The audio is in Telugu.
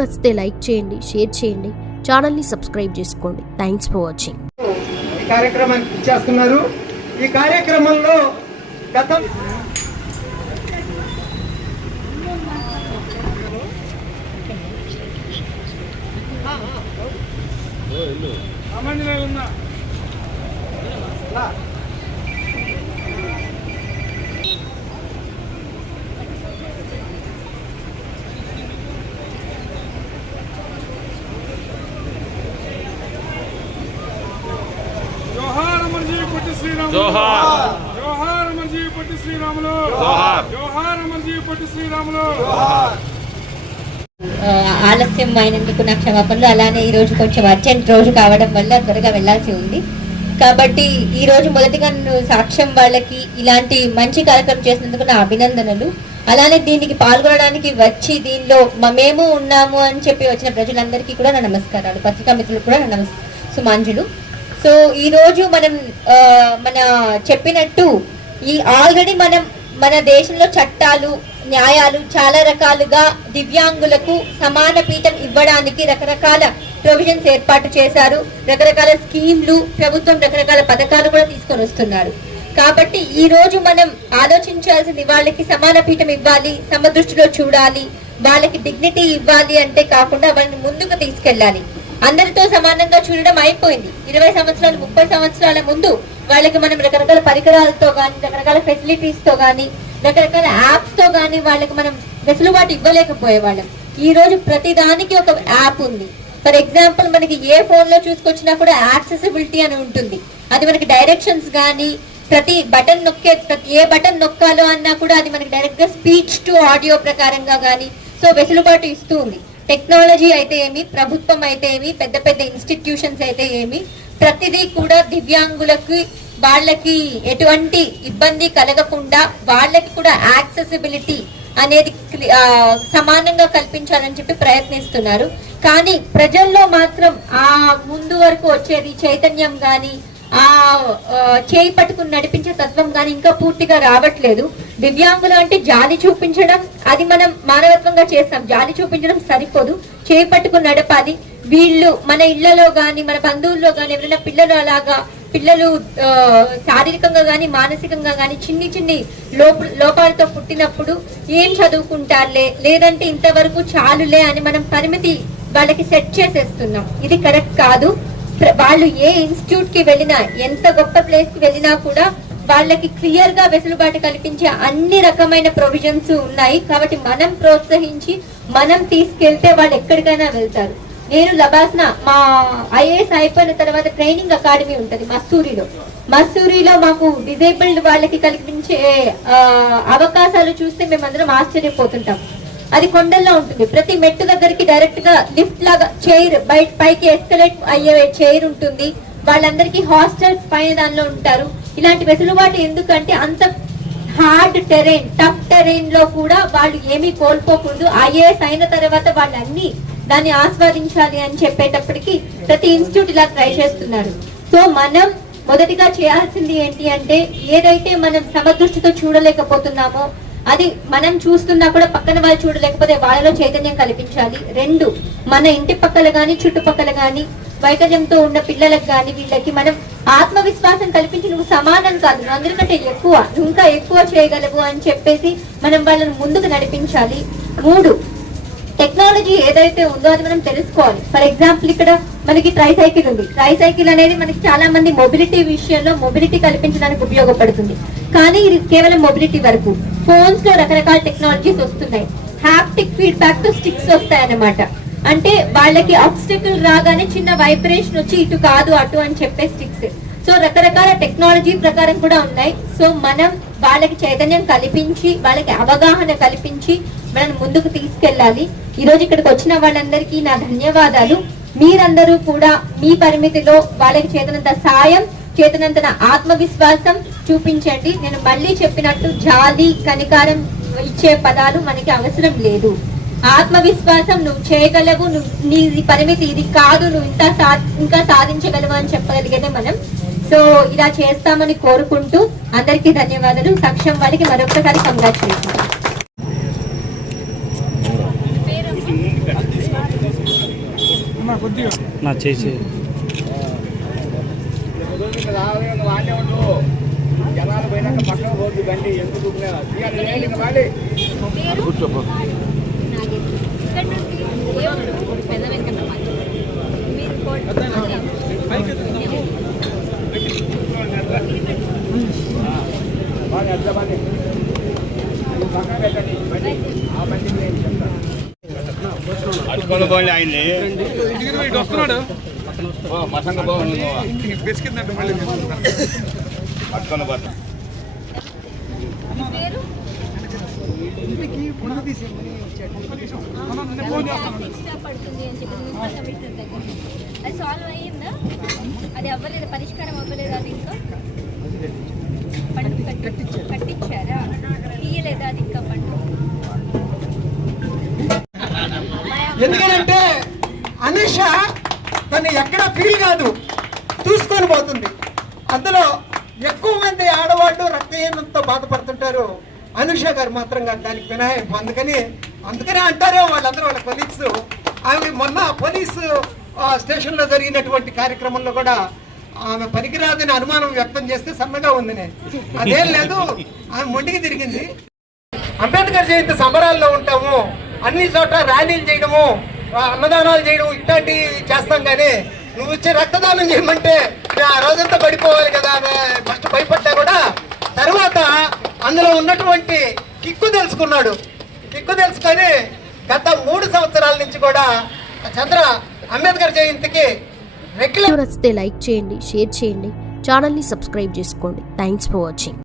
నచ్చితే లైక్ చేయండి షేర్ చేయండి. ఛానల్ని సబ్స్క్రైబ్ చేసుకోండి. థ్యాంక్స్ ఫర్ వాచింగ్ ఈ కార్యక్రమానికి ఇచ్చేస్తున్నారు ఈ కార్యక్రమంలో గతం జోహార్ అమర్జీ పొట్టి శ్రీరాములు జోహార్. జోహార్. అమర్జీ పొట్టి శ్రీరాములు. జోహార్. జోహార్ అమర్జీ పొట్టి శ్రీరాములు. ఆ, ఆలస్యం అయినందుకు నా క్షమాపణలు. అలానే ఈ రోజు కొంచెం అర్జెంట్ రోజు కావడం వల్ల త్వరగా వెళ్ళాల్సి ఉంది. కాబట్టి ఈ రోజు మొదటిగా నన్ను సాక్ష్యం వాళ్ళకి ఇలాంటి మంచి కార్యక్రమం చేసినందుకు నా అభినందనలు. అలానే దీనికి పాల్గొనడానికి వచ్చి దీనిలో మేము ఉన్నాము అని చెప్పి వచ్చిన ప్రజలందరికీ కూడా నా నమస్కారాలు. పత్రికా మిత్రులు కూడా నా నమస్ సుమాంజులు. సో ఈరోజు మనం మన చెప్పినట్టు ఈ ఆల్రెడీ మనం మన దేశంలో చట్టాలు న్యాయాలు చాలా రకాలుగా దివ్యాంగులకు సమాన పీఠం ఇవ్వడానికి రకరకాల ప్రొవిజన్స్ ఏర్పాటు చేశారు. రకరకాల స్కీమ్లు ప్రభుత్వం రకరకాల పథకాలు కూడా తీసుకొని వస్తున్నారు. కాబట్టి ఈ రోజు మనం ఆలోచించాల్సింది వాళ్ళకి సమాన పీఠం ఇవ్వాలి సమదృష్టిలో చూడాలి వాళ్ళకి డిగ్నిటీ ఇవ్వాలి అంటే కాకుండా వాళ్ళని ముందుకు తీసుకెళ్ళాలి. అందరితో సమానంగా చూడడం అయిపోయింది. ఇరవై సంవత్సరాలు ముప్పై సంవత్సరాల ముందు వాళ్ళకి మనం రకరకాల పరికరాలతో కానీ రకరకాల ఫెసిలిటీస్తో కానీ రకరకాల యాప్స్తో కానీ వాళ్ళకి మనం వెసులుబాటు ఇవ్వలేకపోయే వాళ్ళం ఈ రోజు ప్రతి దానికి ఒక యాప్ ఉంది. ఫర్ ఎగ్జాంపుల్ మనకి ఏ ఫోన్లో చూసుకొచ్చినా కూడా యాక్సెసిబిలిటీ అని ఉంటుంది. అది మనకి డైరెక్షన్స్ కానీ ప్రతి బటన్ నొక్కే ప్రతి ఏ బటన్ నొక్కాలో అన్నా కూడా అది మనకి డైరెక్ట్గా స్పీచ్ టు ఆడియో ప్రకారంగా కానీ సో వెసులుబాటు ఇస్తూ ఉంది. టెక్నాలజీ అయితే ఏమి ప్రభుత్వం అయితే ఏమి పెద్ద పెద్ద ఇన్స్టిట్యూషన్స్ అయితే ఏమి ప్రతిదీ కూడా దివ్యాంగులకి వాళ్ళకి ఎటువంటి ఇబ్బంది కలగకుండా వాళ్ళకి కూడా యాక్సెసిబిలిటీ అనేది సమానంగా కల్పించాలని చెప్పి ప్రయత్నిస్తున్నారు. కానీ ప్రజల్లో మాత్రం ఆ ముందు వరకు వచ్చేది చైతన్యం కానీ ఆ చేయి పట్టుకుని నడిపించే తత్వం కానీ ఇంకా పూర్తిగా రావట్లేదు. దివ్యాంగులు అంటే జాలి చూపించడం అది మనం మానవత్వంగా చేస్తాం. జాలి చూపించడం సరిపోదు. చేయి పట్టుకుని నడపాలి. వీళ్ళు మన ఇళ్ళలో కానీ మన బంధువుల్లో కానీ ఎవరైనా పిల్లలు అలాగా పిల్లలు ఆ, శారీరకంగా కానీ మానసికంగా కానీ చిన్ని చిన్ని లోప లోపాలతో పుట్టినప్పుడు ఏం చదువుకుంటారులే? లేదంటే ఇంతవరకు చాలులే అని మనం పరిమితి వాళ్ళకి సెట్ చేసేస్తున్నాం. ఇది కరెక్ట్ కాదు. వాళ్ళు ఏ ఇన్స్టిట్యూట్కి వెళ్ళినా ఎంత గొప్ప ప్లేస్కి వెళ్ళినా కూడా వాళ్ళకి క్లియర్గా వెసులుబాటు కల్పించే అన్ని రకమైన ప్రొవిజన్స్ ఉన్నాయి. కాబట్టి మనం ప్రోత్సహించి మనం తీసుకెళ్తే వాళ్ళు ఎక్కడికైనా వెళ్తారు. నేను లబాస్న మా ఐఏఎస్ అయిపోయిన తర్వాత ట్రైనింగ్ అకాడమీ ఉంటది మస్సూరిలో. మస్సూరిలో మాకు డిజేబుల్డ్ వాళ్ళకి కల్పించే అవకాశాలు చూస్తే మేమందరం ఆశ్చర్యపోతుంటాం. అది కొండల్లో ఉంటుంది. ప్రతి మెట్టు దగ్గరికి డైరెక్ట్గా లిఫ్ట్ లాగా చైర్ బయట పైకి ఎస్కలేట్ అయ్యే చైర్ ఉంటుంది. వాళ్ళందరికీ హాస్టల్స్ పైన దానిలో ఉంటారు. ఇలాంటి వెసులుబాటు ఎందుకంటే అంత హార్డ్ టెరైన్ టఫ్ టెరైన్లో కూడా వాళ్ళు ఏమీ కోల్పోకూడదు. ఐఏఎస్ అయిన తర్వాత వాళ్ళు అన్ని దాన్ని ఆస్వాదించాలి అని చెప్పేటప్పటికి ప్రతి ఇన్స్టిట్యూట్ ఇలా ట్రై చేస్తున్నారు. సో మనం మొదటిగా చేయాల్సింది ఏంటి అంటే ఏదైతే మనం సమదృష్టితో చూడలేకపోతున్నామో అది మనం చూస్తున్నా కూడా పక్కన వాళ్ళు చూడలేకపోతే వాళ్ళలో చైతన్యం కల్పించాలి. రెండు మన ఇంటి పక్కల కానీ చుట్టుపక్కల కానీ వైకల్యంతో ఉన్న పిల్లలకు కానీ వీళ్ళకి మనం ఆత్మవిశ్వాసం కల్పించి నువ్వు సమానం కాదు నువ్వు అందరికంటే ఎక్కువ ఇంకా ఎక్కువ చేయగలవు అని చెప్పేసి మనం వాళ్ళని ముందుకు నడిపించాలి. మూడు టెక్నాలజీ ఏదైతే ఉందో అది మనం తెలుసుకోవాలి. ఫర్ ఎగ్జాంపుల్ ఇక్కడ మనకి ట్రై సైకిల్ ఉంది. ట్రై సైకిల్ అనేది మనకి చాలా మంది మొబిలిటీ విషయంలో మొబిలిటీ కల్పించడానికి ఉపయోగపడుతుంది. కానీ ఇది కేవలం మొబిలిటీ వరకు. ఫోన్స్లో రకరకాల టెక్నాలజీస్ వస్తున్నాయి. హ్యాప్టిక్ ఫీడ్బ్యాక్తో స్టిక్స్ వస్తాయి అన్నమాట అంటే వాళ్ళకి ఆబ్స్టికల్ రాగానే చిన్న వైబ్రేషన్ వచ్చి ఇటు కాదు అటు అని చెప్పే స్టిక్స్ సో రకరకాల టెక్నాలజీ ప్రకారం కూడా ఉన్నాయి. సో మనం వాళ్ళకి చైతన్యం కల్పించి వాళ్ళకి అవగాహన కల్పించి మనం ముందుకు తీసుకెళ్ళాలి. ఈ రోజు ఇక్కడికి వచ్చిన వాళ్ళందరికీ నా ధన్యవాదాలు. మీరందరూ కూడా మీ పరిమితిలో వాళ్ళకి చేతనంత సాయం చేతనంత ఆత్మవిశ్వాసం చూపించండి. నేను మళ్ళీ చెప్పినట్టు జాలి కనికారం ఇచ్చే పదాలు మనకి అవసరం లేదు. ఆత్మవిశ్వాసం నువ్వు చేయగలవు నువ్వు నీ పరిమితి ఇది కాదు నువ్వు ఇంకా సా ఇంకా సాధించగలవు అని చెప్పగలిగేదే మనం. సో ఇలా చేస్తామని కోరుకుంటూ అందరికీ ధన్యవాదాలు. సక్షం వారికి మరొకసారి కంగ్రాచులేషన్ అన్న కొద్దిగా నా చేసి జనాలు పోయినాక పక్కన పోతుంది బండి ఎందుకు కూర్చోపో ఆయన్ని. ఇటు వస్తున్నాడు మసంగ బాగుంది బెసికిందంటే మళ్ళీ పోతా అది సాల్వ్ అయ్యిందా అది అవ్వలేదు పరిష్కారం అవ్వలేదు అది ఇంకా. కట్టించారా తీయలేదా అది ఇంకా పండు ఎందుకంటే అనుష తను ఎక్కడ ఫీల్ కాదు. చూసుకొని పోతుంది. అందులో ఎక్కువ మంది ఆడవాళ్ళు రక్తహీనంతో బాధపడుతుంటారు. అనుష గారు మాత్రం కానీ దానికి వినాయకం అందుకని అందుకనే అంటారే వాళ్ళందరూ వాళ్ళ కొలీగ్స్ ఆమె మొన్న పోలీసు ఆ, స్టేషన్లో జరిగినటువంటి కార్యక్రమంలో కూడా ఆమె పనికిరాదని అనుమానం వ్యక్తం చేస్తే సన్నగా ఉంది నేను అదేం లేదు ఆమె మొండికి తిరిగింది. అంబేద్కర్ జయంతి సంబరాల్లో ఉంటాము. అన్ని చోట్ల ర్యాలీలు చేయడము. అన్నదానాలు చేయడం ఇట్లాంటివి చేస్తాం కానీ నువ్వు వచ్చి రక్తదానం చేయమంటే ఆ రోజంతా పడిపోవాలి కదా ఫస్ట్ భయపడ్డా కూడా తర్వాత అందులో ఉన్నటువంటి కిక్కు తెలుసుకున్నాడు. కిక్కు తెలుసుకొని గత మూడు సంవత్సరాల నుంచి కూడా చంద్ర అంబేద్కర్ జయంతికి రెగ్యులర్ వస్తే లైక్ చేయండి షేర్ చేయండి ఛానల్ని సబ్స్క్రైబ్ చేసుకోండి. Thanks for watching